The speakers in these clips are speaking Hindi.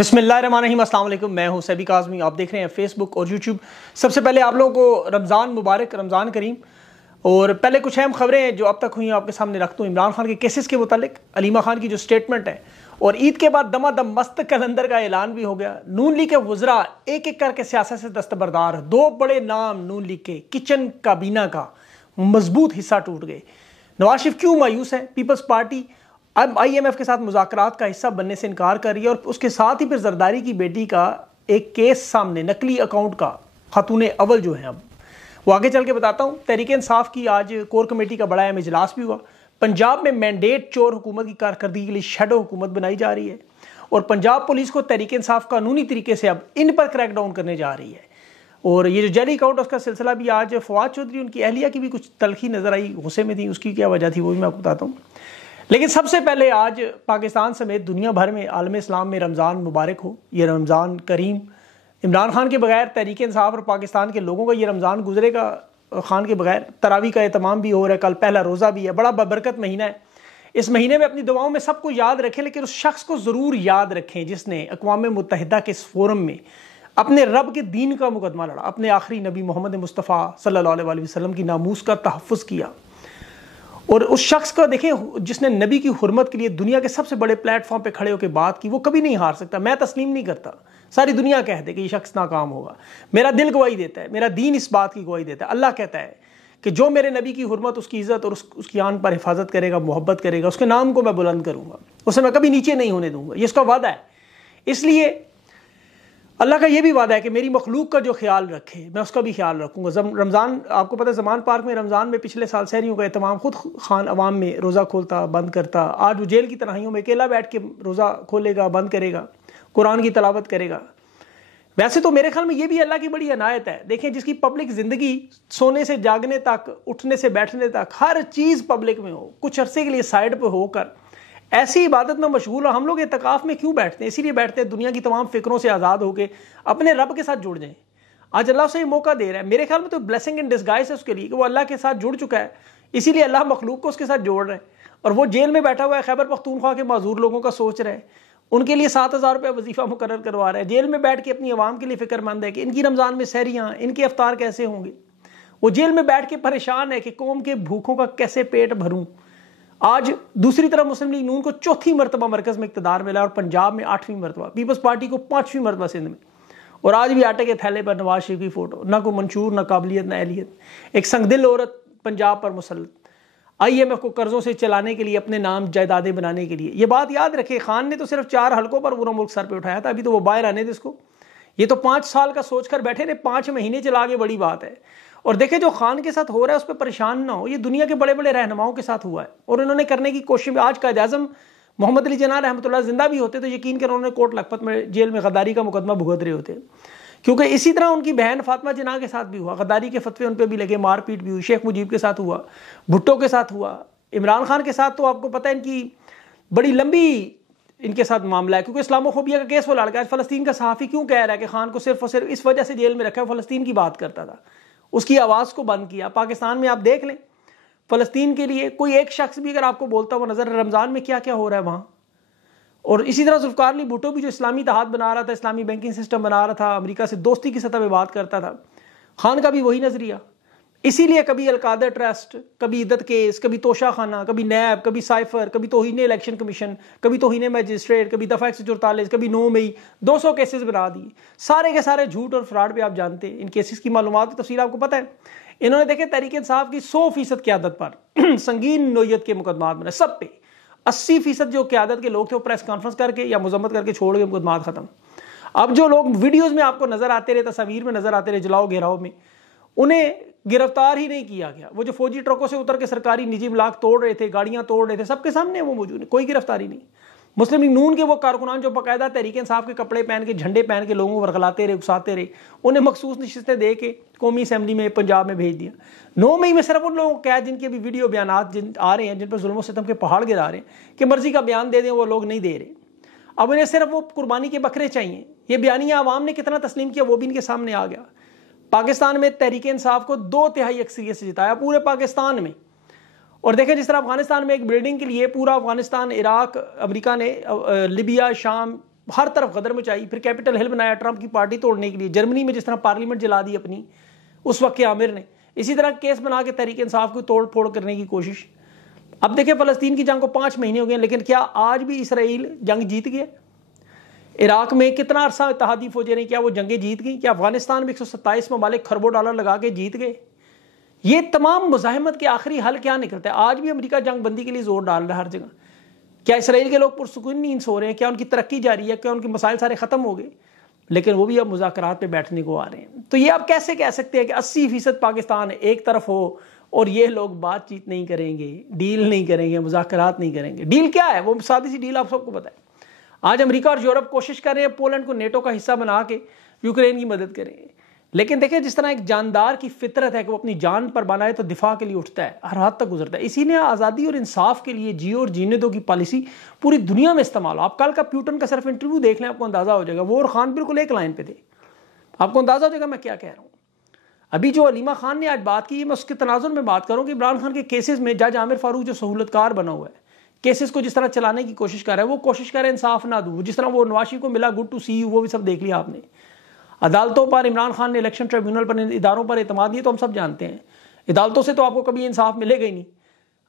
बिस्मिल्लाहिर्रहमानिर्रहीम, अस्सलाम वालेकुम। मैं हूं सैबी काज़मी। आप देख रहे हैं फेसबुक और यूट्यूब। सबसे पहले आप लोगों को रमज़ान मुबारक, रमज़ान करीम। और पहले कुछ अहम खबरें जो अब तक हुई आपके सामने रखता हूँ। इमरान खान के केसेस के मुतालिक अलीमा खान की जो स्टेटमेंट है, और ईद के बाद दमादम मस्त कलंदर का ऐलान भी हो गया। नून लीग के वज़रा एक एक करके सियासत से दस्तबरदार, दो बड़े नाम नून लीग के किचन काबीना का मजबूत हिस्सा टूट गए। नवाज शरीफ क्यों मायूस है? पीपल्स पार्टी अब IMF के साथ मुज़ाकरात का हिस्सा बनने से इनकार कर रही है, और उसके साथ ही फिर जरदारी की बेटी का एक केस सामने, नकली अकाउंट का। खातून अव्वल जो है, अब वो आगे चल के बताता हूँ। तहरीक इंसाफ की आज कोर कमेटी का बड़ा अहम इजलास भी हुआ। पंजाब में मैंडेट चोर हुकूमत की कारकर्दगी के लिए शैडो हुकूमत बनाई जा रही है, और पंजाब पुलिस को तहरीक इंसाफ कानूनी तरीके से अब इन पर क्रैकडाउन करने जा रही है। और ये जो जेली अकाउंट उसका सिलसिला भी आज फवाद चौधरी, उनकी अहलिया की भी कुछ तलखी नजर आई, गुस्से में थी। उसकी क्या वजह थी वो भी मैं आपको बताता हूँ। लेकिन सबसे पहले आज पाकिस्तान समेत दुनिया भर में आलम इस्लाम में रमज़ान मुबारक हो, ये रमज़ान करीम। इमरान खान के बगैर तहरीक इंसाफ और पाकिस्तान के लोगों का ये रमज़ान गुजरेगा खान के बगैर। तरावी का एहतमाम भी हो रहा है, कल पहला रोज़ा भी है। बड़ा बबरकत महीना है। इस महीने में अपनी दुआओं में सबको याद रखें, लेकिन उस शख्स को ज़रूर याद रखें जिसने अक़वाम मुत्तहिदा के इस फोरम में अपने रब के दीन का मुकदमा लड़ा, अपने आखिरी नबी मोहम्मद मुस्तफ़ा सल्लल्लाहु अलैहि वसल्लम की नामूस का तहफ़्फ़ुज़ किया। और उस शख्स का देखें जिसने नबी की हुर्मत के लिए दुनिया के सबसे बड़े प्लेटफॉर्म पे खड़े होकर बात की, वो कभी नहीं हार सकता। मैं तस्लीम नहीं करता। सारी दुनिया कह दे कि ये शख्स नाकाम होगा, मेरा दिल गवाही देता है, मेरा दीन इस बात की गवाही देता है। अल्लाह कहता है कि जो मेरे नबी की हुर्मत, उसकी इज़्ज़त और उसकी आन पर हिफाजत करेगा, मोहब्बत करेगा, उसके नाम को मैं बुलंद करूँगा, उसे मैं कभी नीचे नहीं होने दूँगा। ये उसका वादा है। इसलिए अल्लाह का ये भी वादा है कि मेरी मखलूक का जो ख्याल रखे, मैं उसका भी ख्याल रखूँगा। रमज़ान आपको पता है, ज़मान पार्क में रमज़ान में पिछले साल सहरियों का एहतमाम खुद खान अवाम में रोज़ा खोलता, बंद करता। आज वो जेल की तन्हाइयों में अकेला बैठ के रोज़ा खोलेगा, बंद करेगा, कुरान की तलावत करेगा। वैसे तो मेरे ख्याल में ये भी अल्लाह की बड़ी अनायत है। देखें, जिसकी पब्लिक ज़िंदगी सोने से जागने तक, उठने से बैठने तक, हर चीज़ पब्लिक में हो, कुछ अरसे के लिए साइड पर होकर ऐसी इबादत में मशगूल हो। हम लोग इत्तिकाफ़ में क्यों बैठते हैं? इसीलिए बैठते हैं दुनिया की तमाम फिक्रों से आज़ाद होकर अपने रब के साथ जुड़ जाएं। आज अल्लाह से ये मौका दे रहा है। मेरे ख्याल में तो ब्लेसिंग इन डिस्गाइज है उसके लिए कि वो अल्लाह के साथ जुड़ चुका है, इसीलिए अल्लाह मखलूक को उसके साथ जोड़ रहा है। और वो जेल में बैठा हुआ है, खैबर पख्तूनख्वा के माजूर लोगों का सोच रहा है, उनके लिए 7,000 रुपये वजीफ़ा मुकर्रर करवा रहा है। जेल में बैठ के अपनी आवाम के लिए फ़िक्रमंद है कि इनकी रमज़ान में सहरियाँ, इनके अफ्तार कैसे होंगे। वो जेल में बैठ के परेशान है कि कौम के भूखों का कैसे पेट भरूँ। आज दूसरी तरफ मुस्लिम लीग नून को चौथी मरतबा मरकज़ में इक़्तिदार मिला, और पंजाब में 8वीं मरतबा, पीपल्स पार्टी को 5वीं मरतबा सिंध में। और आज भी आटे के थैले पर नवाज शरीफ की फ़ोटो, ना कोई मंशूर, ना काबिलियत, ना अहलियत। एक संगदिल औरत पंजाब पर मुसल्लत, IMF को कर्जों से चलाने के लिए, अपने नाम जायदादें बनाने के लिए। ये बात याद रखे, खान ने तो सिर्फ 4 हलकों पर पूरा मुल्क सर पे उठाया था। अभी तो वो बाहर आने दे इसको। ये तो 5 साल का सोच कर बैठे थे, 5 महीने चला के बड़ी बात है। और देखें, जो खान के साथ हो रहा है उस पर परेशान ना हो। ये दुनिया के बड़े बड़े रहनुमाओं के साथ हुआ है, और उन्होंने करने की कोशिश। आज कायद-ए-आज़म मोहम्मद अली जिन्ना रहमतुल्लाह जिंदा भी होते तो यकीन कर उन्होंने कोट लखपत में जेल में गद्दारी का मुकदमा भुगत रहे होते। क्योंकि इसी तरह उनकी बहन फातिमा जिन्ना के साथ भी हुआ, गद्दारी के फतवे उन पर भी लगे, मारपीट भी हुई। शेख मुजीब के साथ हुआ, भुट्टो के साथ हुआ, इमरान खान के साथ तो आपको पता है इनकी बड़ी लंबी इनके साथ मामला है, क्योंकि इस्लामोफोबिया का केस वो लड़का। आज फ़लस्तीन का सहाफ़ी क्यों कह रहा है कि खान को सिर्फ और सिर्फ इस वजह से जेल में रखा है, फ़लस्तीन की बात करता था, उसकी आवाज़ को बंद किया। पाकिस्तान में आप देख लें, फ़लस्तीन के लिए कोई एक शख्स भी अगर आपको बोलता हुआ नजर, रमज़ान में क्या क्या हो रहा है वहाँ। और इसी तरह जुल्फ़िकार अली भुट्टो भी जो इस्लामी इत्तेहाद बना रहा था, इस्लामी बैंकिंग सिस्टम बना रहा था, अमेरिका से दोस्ती की सतह पर बात करता था, खान का भी वही नजरिया। इसीलिए कभी अलकादा ट्रस्ट, कभी इद्दत केस, कभी तोशा खाना, कभी नैब, कभी साइफर, कभी तौहीन इलेक्शन कमीशन, कभी तौहीन मजिस्ट्रेट, कभी दफ़ा 144, कभी 9 मई, 200 केसेस बना दिए। सारे के सारे झूठ और फ्रॉड पे आप जानते हैं। इन केसेस की मालूमात की तफसील आपको पता है। इन्होंने देखे तहरीक इंसाफ की 100% क़यादत पर संगीन नोयत के मुकदमात बने, सब पे 80% जो क़यादत के लोग थे वो प्रेस कॉन्फ्रेंस करके या मुजम्मत करके छोड़ गए, मुकदमात खत्म। अब जो लोग वीडियोज़ में आपको नजर आते रहे, तस्वीर में नजर आते रहे, जलाओ घेराव में, उन्हें गिरफ्तार ही नहीं किया गया। वो जो फौजी ट्रकों से उतर के सरकारी निजी इमलाक तोड़ रहे थे, गाड़ियां तोड़ रहे थे, सबके सामने वो मौजूद है, कोई गिरफ्तारी नहीं। मुस्लिम लीग नून के वो कारकुनान जो बाकायदा तहरीक इंसाफ के कपड़े पहन के, झंडे पहन के लोगों को वरगलाते रहे, उकसाते रहे, उन्हें मखसूस नशिस्तें दे के कौमी असम्बली में पंजाब में भेज दिया। 9 मई में सिर्फ उन लोगों को कैद जिनके भी वीडियो बयान आ रहे हैं, जिन पर जुल्म सितम के पहाड़ गिरा रहे हैं, कि मर्जी का बयान दे दें, वो लोग नहीं दे रहे। अब इन्हें सिर्फ वो कुर्बानी के बकरे चाहिए। ये बयानिया आवाम ने कितना तस्लीम किया वो भी इनके सामने आ गया। पाकिस्तान में तहरीक इंसाफ को 2/3 अक्सरियत से जिताया पूरे पाकिस्तान में। और देखें, जिस तरह अफगानिस्तान में एक बिल्डिंग के लिए पूरा अफगानिस्तान, इराक, अमेरिका ने, लिबिया, शाम, हर तरफ गदर मचाई, फिर कैपिटल हिल बनाया ट्रंप की पार्टी तोड़ने के लिए। जर्मनी में जिस तरह पार्लियामेंट जला दी अपनी उस वक्त के आमिर ने, इसी तरह केस बना के तहरीक इंसाफ को तोड़ फोड़ करने की कोशिश। अब देखिए फ़लस्तीन की जंग को 5 महीने हो गए, लेकिन क्या आज भी इसराइल जंग जीत गया? इराक में कितना अरसा इत्तेहादी फौजें रही, क्या वो जंगें जीत गई? क्या अफगानिस्तान में 127 ममालिक खरबों डॉलर लगा के जीत गए? ये तमाम मुजाहिमत के आखिरी हल क्या निकलता है? आज भी अमेरिका जंग बंदी के लिए जोर डाल रहा है हर जगह। क्या इसराइल के लोग पुरसुकून नींद सो रहे हैं? क्या उनकी तरक्की जारी है? क्या उनके मसाइल सारे ख़त्म हो गए? लेकिन वो भी अब मुज़ाकरात पे बैठने को आ रहे हैं। तो ये आप कैसे कह सकते हैं कि 80% पाकिस्तान एक तरफ हो और ये लोग बातचीत नहीं करेंगे, डील नहीं करेंगे, मुज़ाकरात नहीं करेंगे? डील क्या है? वो सादी सी डील आप सबको पता है। आज अमेरिका और यूरोप कोशिश कर रहे हैं पोलैंड को नेटो का हिस्सा बना के यूक्रेन की मदद करें। लेकिन देखिए जिस तरह एक जानदार की फितरत है कि वो अपनी जान पर बनाए तो दिफा के लिए उठता है, हर हद तक गुजरता है। इसी ने आज़ादी और इंसाफ के लिए जियो और जीने दो की पॉलिसी पूरी दुनिया में इस्तेमाल हो। आप कल का प्यूटन का सिर्फ इंटरव्यू देख लें, आपको अंदाजा हो जाएगा। वो और खान बिल्कुल एक लाइन पे थे, आपको अंदाजा हो जाएगा मैं क्या कह रहा हूँ। अभी जो अलीमा खान ने आज बात की, मैं उसके तनाजुर में बात करूँ कि इमरान खान के केसेस में जज आमिर फारूक जो सहूलतकार बना हुआ है, केसेस को जिस तरह चलाने की कोशिश कर रहा है, वो कोशिश कर रहे हैं इंसाफ ना दूँ। जिस तरह वो नवाज शरीफ को मिला गुड टू सी यू, वो भी सब देख लिया आपने। अदालतों पर इमरान खान ने इलेक्शन ट्रिब्यूनल पर इदारों पर एतमाद दिए तो हम सब जानते हैं। अदालतों से तो आपको कभी इंसाफ मिलेगा ही नहीं।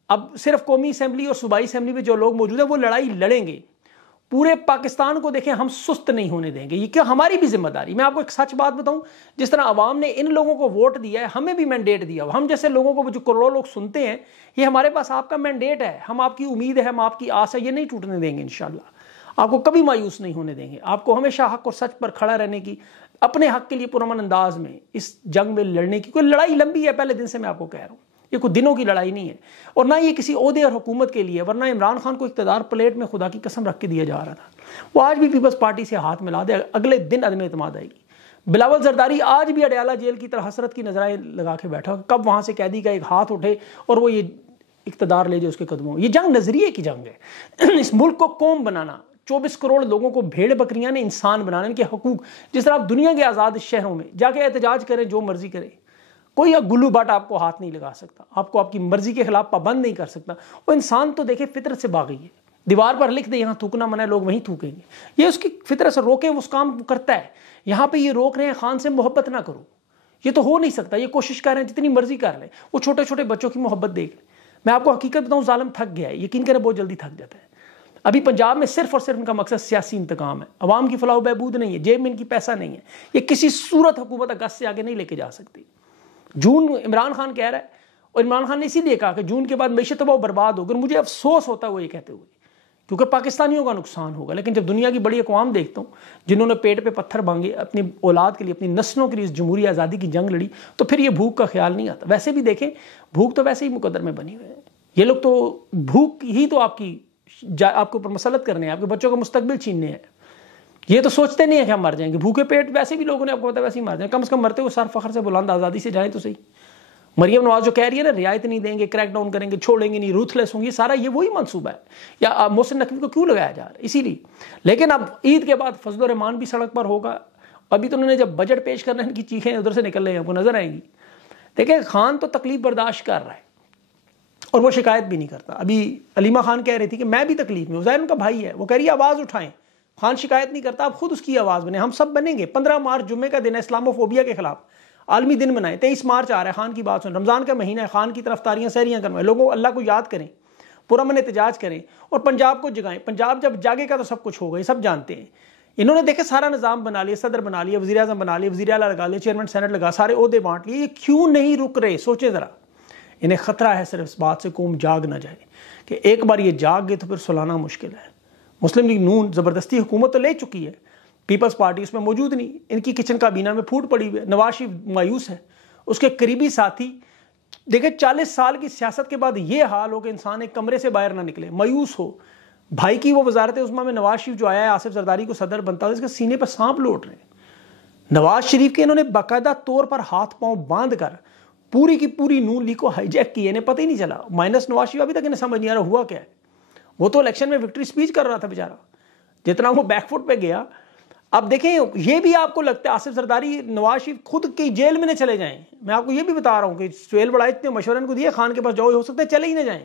अब सिर्फ कौमी असम्बली और सूबाई असम्बली में जो लोग मौजूद हैं वो लड़ाई लड़ेंगे। पूरे पाकिस्तान को देखें, हम सुस्त नहीं होने देंगे। ये क्या हमारी भी जिम्मेदारी। मैं आपको एक सच बात बताऊं, जिस तरह अवाम ने इन लोगों को वोट दिया है, हमें भी मैंडेट दिया। हम जैसे लोगों को जो करोड़ों लोग सुनते हैं, ये हमारे पास आपका मैंडेट है, हम आपकी उम्मीद है, हम आपकी आस है, ये नहीं टूटने देंगे इंशाल्लाह। आपको कभी मायूस नहीं होने देंगे। आपको हमेशा हक और सच पर खड़ा रहने की, अपने हक के लिए पुरअमन अंदाज में इस जंग में लड़ने की। कोई लड़ाई लंबी है, पहले दिन से मैं आपको कह रहा हूँ, ये कोई दिनों की लड़ाई नहीं है और ना ये किसी ओहदे और हुकूमत के लिए। वरना इमरान खान को इक़्तिदार प्लेट में खुदा की कसम रख के दिया जा रहा था। वो आज भी पीपल्स पार्टी से हाथ मिला दे, अगले दिन अदम एतमाद आएगी। बिलावल जरदारी आज भी अडयाला जेल की तरह हसरत की नजराएं लगा के बैठा, कब वहां से कैदी का एक हाथ उठे और वो ये इक़्तिदार ले जाए उसके कदमों। ये जंग नजरिए की जंग है। इस मुल्क को कौम बनाना, 24 करोड़ लोगों को भेड़ बकरियां ने इंसान बनाने, इनके हकूक। जिस तरह आप दुनिया के आज़ाद शहरों में जाके एहतजाज करें, जो मर्जी करें, कोई गुल्लू बाट आपको हाथ नहीं लगा सकता, आपको आपकी मर्जी के खिलाफ पाबंद नहीं कर सकता। वो इंसान तो देखे फितरत से बागी है। दीवार पर लिख दे यहाँ थूकना मना है, लोग वहीं थूकेंगे। ये उसकी फितरत से रोके, उस काम करता है। यहाँ पे ये रोक रहे हैं खान से मोहब्बत ना करो, ये तो हो नहीं सकता। ये कोशिश कर रहे हैं जितनी मर्जी कर ले, वो छोटे छोटे बच्चों की मोहब्बत देख ले। मैं आपको हकीकत बताऊँ, जालिम थक गया है, यकीन करें बहुत जल्दी थक जाता है। अभी पंजाब में सिर्फ और सिर्फ इनका मकसद सियासी इंतकाम है। अवाम की फलाह बहबूद नहीं है, जेब में इनकी पैसा नहीं है। ये किसी सूरत हुकूमत अगस्त से आगे नहीं लेके जा सकती। जून इमरान खान कह रहा है, और इमरान खान ने इसीलिए कहा कि जून के बाद मैशत तो बहुत बर्बाद होगी। मुझे अफसोस होता है वो ये कहते हुए, क्योंकि पाकिस्तानियों का नुकसान होगा। लेकिन जब दुनिया की बड़ी अक़वाम देखता हूँ जिन्होंने पेट पे पत्थर भांगे, अपनी औलाद के लिए, अपनी नस्लों के लिए इस जमहूरी आज़ादी की जंग लड़ी, तो फिर ये भूख का ख्याल नहीं आता। वैसे भी देखें, भूख तो वैसे ही मुकद्दर में बनी हुई है। ये लोग तो भूख ही तो आपके ऊपर मसलत करने हैं, आपके बच्चों का मुस्तकबिल छीनने हैं। ये तो सोचते नहीं है कि हम मर जाएंगे। भूखे पेट वैसे भी लोगों ने आपको पता वैसे ही मर जाएंगे। कम से कम मरते हुए सर फखर से बुलंद आज़ादी से जाएं तो सही। मरियम नवाज जो कह रही है ना, रियायत नहीं देंगे, क्रैकडाउन करेंगे, छोड़ेंगे नहीं, रूथलेस होंगे, सारा ये वही मंसूबा है। या मोहसिन नकवी को क्यों लगाया जा रहा है? इसीलिए। लेकिन अब ईद के बाद फजल रहमान भी सड़क पर होगा। अभी तो उन्होंने जब बजट पेश करना है, इनकी चीखें उधर से निकल रही हैं, आपको नजर आएंगी। देखिए खान तो तकलीफ बर्दाश्त कर रहा है और वो शिकायत भी नहीं करता। अभी अलीमा खान कह रही थी कि मैं भी तकलीफ में हूँ, ज़ाहिर उनका भाई है, वो कह रही है आवाज़ उठाएं। खान शिकायत नहीं करता, आप खुद उसकी आवाज़ बने। हम सब बनेंगे। 15 मार्च जुम्मे का दिन है, इस्लामोफोबिया के खिलाफ आलमी दिन मनाएं। 23 मार्च आ रहा है, खान की बात सुन। रमज़ान का महीना है, खान की तरफदारियाँ सहरियाँ करवाएं, लोगों को अल्लाह को याद करें, पुरअमन एहतजाज करें और पंजाब को जगाएं। पंजाब जब जागेगा तो सब कुछ होगा, ये सब जानते हैं। इन्होंने देखे सारा निज़ाम बना लिया, सदर बना लिया, वज़ीर आज़म बना लिया, वज़ीर आला लगा लिया, चेयरमैन सेनेट लगा, सारे ओहदे बांट लिए। ये क्यों नहीं रुक रहे? सोचे ज़रा। इन्हें ख़तरा है सिर्फ इस बात से कौम जाग ना जाए कि एक बार ये जाग गए तो फिर सुलाना मुश्किल है। मुस्लिम लीग नून ज़बरदस्ती हुकूमत तो ले चुकी है, पीपल्स पार्टी उसमें मौजूद नहीं। इनकी किचन काबीना में फूट पड़ी हुई है। नवाज शरीफ मायूस है, उसके करीबी साथी देखे 40 साल की सियासत के बाद ये हाल हो कि इंसान एक कमरे से बाहर ना निकले, मायूस हो। भाई की वो वजारत उस्मा में नवाज शरीफ जो आया है, आसिफ जरदारी को सदर बनता है, इसके सीने पर सांप लौट रहे हैं। नवाज शरीफ के इन्होंने बाकायदा तौर पर हाथ पांव बांध कर पूरी की पूरी नून लीग को हाईजैक की। इन्हें पता ही नहीं चला, माइनस नवाज शरीफ अभी तक इन्हें समझ नहीं आ रहा हुआ क्या है। वो तो इलेक्शन में विक्ट्री स्पीच कर रहा था बेचारा, जितना वो बैकफुट पे गया। अब देखें, ये भी आपको लगता है आसिफ जरदारी नवाज शरीफ खुद की जेल में न चले जाएं? मैं आपको ये भी बता रहा हूँ कि सुहेल बड़ा इतने मशवरे इनको दिए, खान के पास जाओ, हो सकता है चले ही ना जाएं।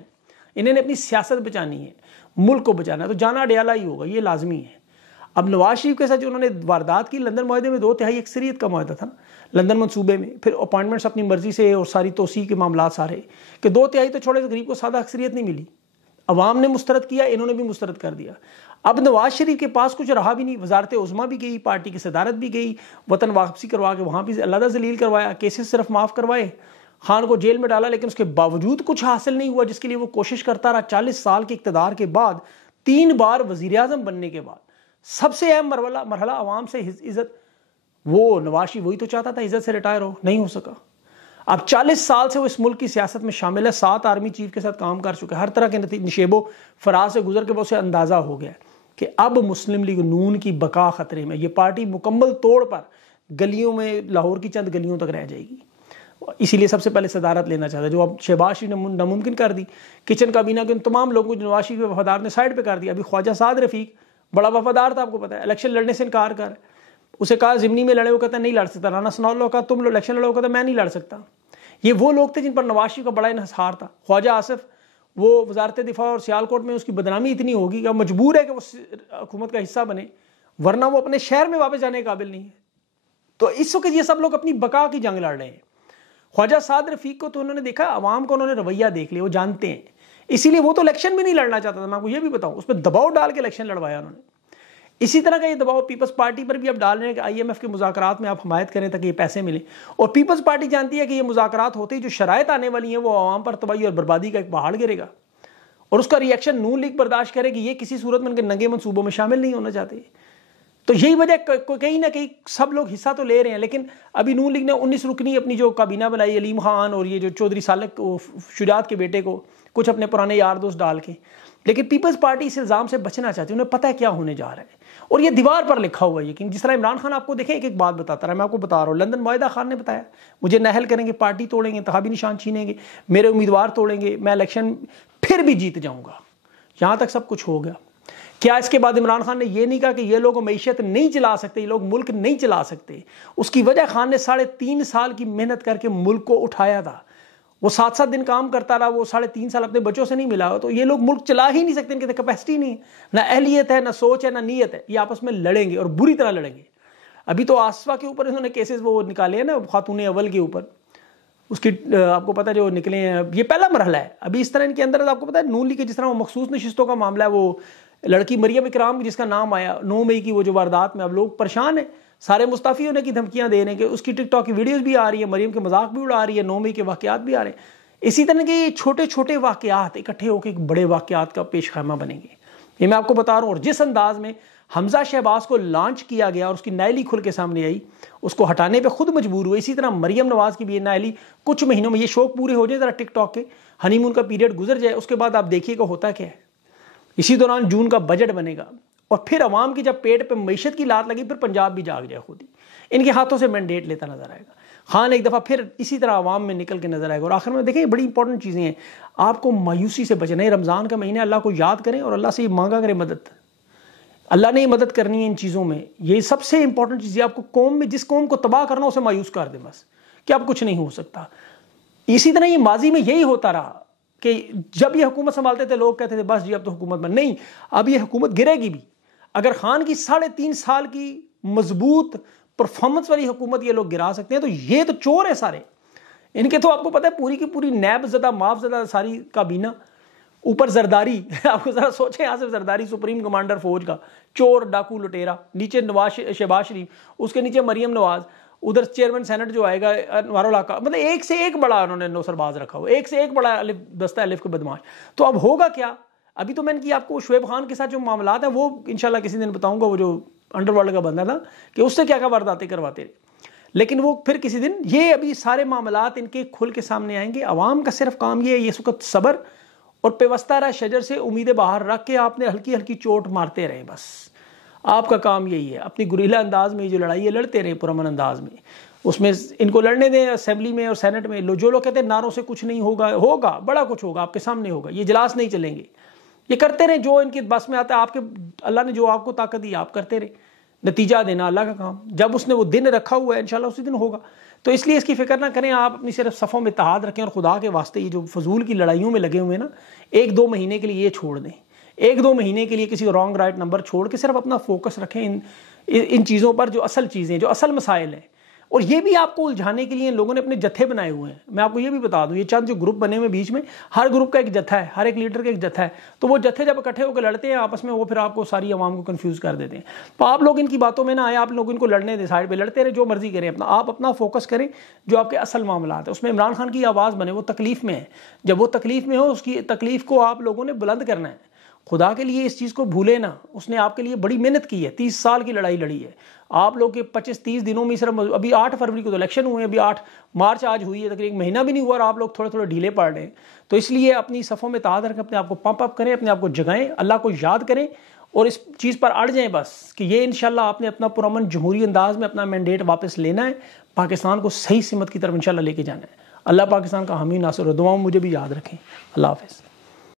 इन्होंने अपनी सियासत बचानी है, मुल्क को बचाना है, तो जाना अडयाला ही होगा, ये लाजमी है। अब नवाज शरीफ के साथ जो उन्होंने वारदात की, लंदन मुआहदे में 2/3 अक्सरियत का मुआहदा था ना, लंदन मंसूबे में, फिर अपॉइंटमेंट्स अपनी मर्जी से और सारी तोसी के मामला सारे, कि 2/3 तो छोड़े, तो गरीब को सादा अक्सरियत नहीं मिली। अवाम ने मुस्तरद किया, इन्होंने भी मुस्तरद कर दिया। अब नवाज शरीफ के पास कुछ रहा भी नहीं, वजारत उज़्मा भी गई, पार्टी की सदारत भी गई, वतन वापसी करवा के वहाँ भी अल्लाह जलील करवाया, केसेस सिर्फ माफ़ करवाए, खान को जेल में डाला, लेकिन उसके बावजूद कुछ हासिल नहीं हुआ जिसके लिए वो कोशिश करता रहा। 40 साल के इक़्तिदार के बाद, 3 बार वज़ीर आज़म बनने के बाद, सबसे अहम मरहला अवाम से इज़्ज़त, वो नवाज शरीफ वही तो चाहता था इज़्ज़त से रिटायर हो, नहीं हो सका। अब 40 साल से वो इस मुल्क की सियासत में शामिल है, 7 आर्मी चीफ के साथ काम कर चुका है, हर तरह के निशेबो फराज से गुजर के वो उसे अंदाज़ा हो गया कि अब मुस्लिम लीग नून की बका खतरे में, ये पार्टी मुकम्मल तौर पर गलियों में, लाहौर की चंद गलियों तक रह जाएगी। इसीलिए सबसे पहले सदारत लेना चाहता है, जो अब शहबाज शरीफ ने नामुमकिन कर दी। किचन काबीना के उन तमाम लोगों को नवाज शरीफ के वफादार ने साइड पर कर दिया। अभी ख्वाजा साद रफीक बड़ा वफादार था, आपको पता है, इलेक्शन लड़ने से इनकार कर, उसे कहा ज़िमनी में लड़े, वो कहता नहीं लड़ सकता। राना सनाउल्लाह का तुम लोग इलेक्शन लड़ो, कहता मैं नहीं लड़ सकता। ये वो लोग थे जिन पर नवाज शरीफ का बड़ा इन्हिसार था। ख्वाजा आसिफ, वो वजारत दिफा और सियालकोट में उसकी बदनामी इतनी होगी कि मजबूर है कि वो हुकूमत का हिस्सा बने, वरना वो अपने शहर में वापस जाने के काबिल नहीं है। तो इस वक्त ये सब लोग अपनी बका की जंग लड़ रहे हैं। ख्वाजा साद रफीक को तो उन्होंने देखा, अवाम को उन्होंने रवैया देख लिया, वो जानते हैं, इसीलिए वो तो इलेक्शन भी नहीं लड़ना चाहता था। मैं आपको ये भी बताऊं, उस पर दबाव डाल के इलेक्शन लड़वाया उन्होंने। इसी तरह का ये दबाव पीपल्स पार्टी पर भी अब डाल रहे हैं कि IMF के मुज़ाकरात में आप हमायत करें ताकि ये पैसे मिले। और पीपल्स पार्टी जानती है कि ये मुज़ाकरात होते ही जो शराइत आने वाली हैं वो आवाम पर तबाही और बर्बादी का एक पहाड़ गिरेगा, और उसका रिएक्शन नून लीग बर्दाश्त करेगी। ये किसी सूरत में उनके नंगे मनसूबों में शामिल नहीं होना चाहते। तो यही वजह कहीं ना कहीं सब लोग हिस्सा तो ले रहे हैं, लेकिन अभी नून लीग ने 19 रुकनी अपनी जो काबीना बनाई, अलीम खान और ये जो चौधरी सालक शुजात के बेटे को, कुछ अपने पुराने यार दोस्त डाल के, लेकिन पीपल्स पार्टी इस इल्ज़ाम से बचना चाहती है। उन्हें पता है क्या होने जा रहा है, और ये दीवार पर लिखा हुआ है। कि जिस तरह इमरान खान आपको देखें, एक एक बात बताता रहा, मैं आपको बता रहा हूँ। लंदन मुआहदा खान ने बताया, मुझे नहल करेंगे, पार्टी तोड़ेंगे, इंतखाबी निशान छीनेंगे, मेरे उम्मीदवार तोड़ेंगे, मैं इलेक्शन फिर भी जीत जाऊँगा। यहाँ तक सब कुछ हो गया। क्या इसके बाद इमरान खान ने यह नहीं कहा कि ये लोग मईशत नहीं चला सकते, ये लोग मुल्क नहीं चला सकते? उसकी वजह खान ने 3.5 साल की मेहनत करके मुल्क को उठाया था। वो 7-7 दिन काम करता रहा, वो 3.5 साल अपने बच्चों से नहीं मिला। तो ये लोग मुल्क चला ही नहीं सकते, इनकी कैपेसिटी नहीं है, ना अहलियत है, ना सोच है, ना नीयत है। ये आपस में लड़ेंगे और बुरी तरह लड़ेंगे। अभी तो आसफा के ऊपर इन्होंने केसेस वो निकाले हैं ना, खातून अव्वल के ऊपर, उसकी आपको पता है जो निकले हैं, ये पहला मरहला है। अभी इस तरह इनके अंदर आपको पता है नून लीग के जिस तरह वो मखसूस नशिस्तों का मामला है, वो लड़की मरियम इकराम जिसका नाम आया 9 मई की, वो जो वारदात में अब लोग परेशान हैं, सारे मुस्तफ़ी होने की धमकियां दे रहे हैं कि उसकी टिकटॉक की वीडियोस भी आ रही है, मरियम के मजाक भी उड़ा रही है, 9 मई के वाकयात भी आ रहे हैं। इसी तरह के छोटे छोटे वाकयात इकट्ठे होकर एक बड़े वाकयात का पेश खैमा बनेंगे, ये मैं आपको बता रहा हूँ। और जिस अंदाज में हमजा शहबाज को लॉन्च किया गया और उसकी नायली खुल के सामने आई, उसको हटाने पे खुद मजबूर हुए। इसी तरह मरियम नवाज की भी नायली कुछ महीनों में, ये शौक पूरे हो जाए, जरा टिकटॉक के हनीमून का पीरियड गुजर जाए, उसके बाद आप देखिएगा होता क्या है। इसी दौरान जून का बजट बनेगा, और फिर अवाम की जब पेट पे मईशत की लात लगी, फिर पंजाब भी जाग जाए खुद ही, इनके हाथों से मैंडेट लेता नजर आएगा। खान एक दफ़ा फिर इसी तरह अवाम में निकल के नजर आएगा। और आखिर में देखिए, बड़ी इंपॉर्टेंट चीज़ें हैं, आपको मायूसी से बचना है। रमज़ान का महीना, अल्लाह को याद करें और अल्लाह से ये मांगा करें मदद। अल्लाह ने मदद करनी है इन चीज़ों में। ये सबसे इंपॉर्टेंट चीज़ है। आपको कौम में जिस कौम को तबाह करना, उसे मायूस कर दे बस, कि अब कुछ नहीं हो सकता। इसी तरह ये माजी में यही होता रहा कि जब ये हुकूमत संभालते थे, लोग कहते थे बस जी अब तो हुकूमत में नहीं, अब ये हुकूमत गिरेगी भी। अगर खान की 3.5 साल की मजबूत परफॉर्मेंस वाली हुकूमत ये लोग गिरा सकते हैं, तो ये तो चोर है सारे इनके। तो आपको पता है पूरी की पूरी नैबज़दा माफज़दा सारी काबीना, ऊपर जरदारी आपको जरा सोचें, यहाँ से जरदारी सुप्रीम कमांडर फौज का, चोर डाकू लुटेरा, नीचे शहबाज शरीफ, उसके नीचे मरियम नवाज, उधर चेयरमैन सेनेट जो आएगा अनवारुल हक, मतलब एक से एक बड़ा उन्होंने नौसरबाज रखा हुआ, एक से एक बड़ा दस्ता अलिफ के बदमाश। तो अब होगा क्या? अभी तो मैंने कि आपको शुएब खान के साथ जो मामला है वो इंशाल्लाह किसी दिन बताऊंगा, वो जो अंडरवर्ल्ड का बंदा था कि उससे क्या क्या वारदातें करवाते रहे, लेकिन वो फिर किसी दिन। ये अभी सारे मामलात इनके खुल के सामने आएंगे। अवाम का सिर्फ काम ये है, ये वक्त सब्र और पेवस्ता रहा शजर से उम्मीदें बाहर रख के आपने हल्की हल्की चोट मारते रहे। बस आपका काम यही है, अपनी गुरीला अंदाज में जो लड़ाई है लड़ते रहे, पुरअमन अंदाज में। उसमें इनको लड़ने दें असेंबली में और सेनेट में। जो लोग कहते हैं नारों से कुछ नहीं होगा, होगा, बड़ा कुछ होगा, आपके सामने होगा। ये इजलास नहीं चलेंगे, ये करते रहे जो इनकी बस में आता है। आपके अल्लाह ने जो आपको ताकत दी आप करते रहे, नतीजा देना अल्लाह का काम। जब उसने वो दिन रखा हुआ है इंशाल्लाह उसी दिन होगा। तो इसलिए इसकी फिक्र ना करें, आप अपनी सिर्फ सफ़ों में इत्तेहाद रखें और खुदा के वास्ते ये जो फजूल की लड़ाइयों में लगे हुए हैं ना, 1-2 महीने के लिए ये छोड़ दें। 1-2 महीने के लिए किसी रॉन्ग राइट नंबर छोड़ के सिर्फ अपना फोकस रखें इन चीज़ों पर, जो असल चीज़ें, जो असल मसाइल हैं। और ये भी आपको उलझाने के लिए लोगों ने अपने जत्थे बनाए हुए हैं। मैं आपको ये भी बता दूं, ये चंद जो ग्रुप बने हुए बीच में, हर ग्रुप का एक जत्था है, हर एक लीडर का एक जत्था है। तो वो जत्थे जब इकट्ठे होकर लड़ते हैं आपस में, वो फिर आपको सारी आवाम को कंफ्यूज कर देते हैं। तो आप लोग इनकी बातों में ना आए, आप लोग इनको लड़ने दें, साइड पे लड़ते रहे, जो मर्जी करें, आप अपना फोकस करें जो आपके असल मामला है। उसमें इमरान खान की आवाज़ बने, वो तकलीफ़ में है, जब वो तकलीफ़ में हो उसकी तकलीफ़ को आप लोगों ने बुलंद करना है। खुदा के लिए इस चीज़ को भूले ना, उसने आपके लिए बड़ी मेहनत की है, 30 साल की लड़ाई लड़ी है। आप लोग के 25-30 दिनों में सिर्फ, अभी 8 फरवरी को तो इलेक्शन हुए, अभी 8 मार्च आज हुई है, तकरीबन 1 महीना भी नहीं हुआ और आप लोग थोड़े थोड़े ढीले पड़ रहे हैं। तो इसलिए अपनी सफ़ों में ताकत रखें, अपने आप को पंप अप करें, अपने आप को जगाएं, अल्लाह को याद करें और इस चीज़ पर अड़ जाएं बस कि ये इंशाल्लाह आपने अपना पुरअमन जमहूरी अंदाज में अपना मैंडेट वापस लेना है, पाकिस्तान को सही सिमत की तरफ इंशाल्लाह लेके जाना है। अल्लाह पाकिस्तान का हामी नासिर हो। दुआओं मुझे भी याद रखें। अल्लाह हाफ़िज़।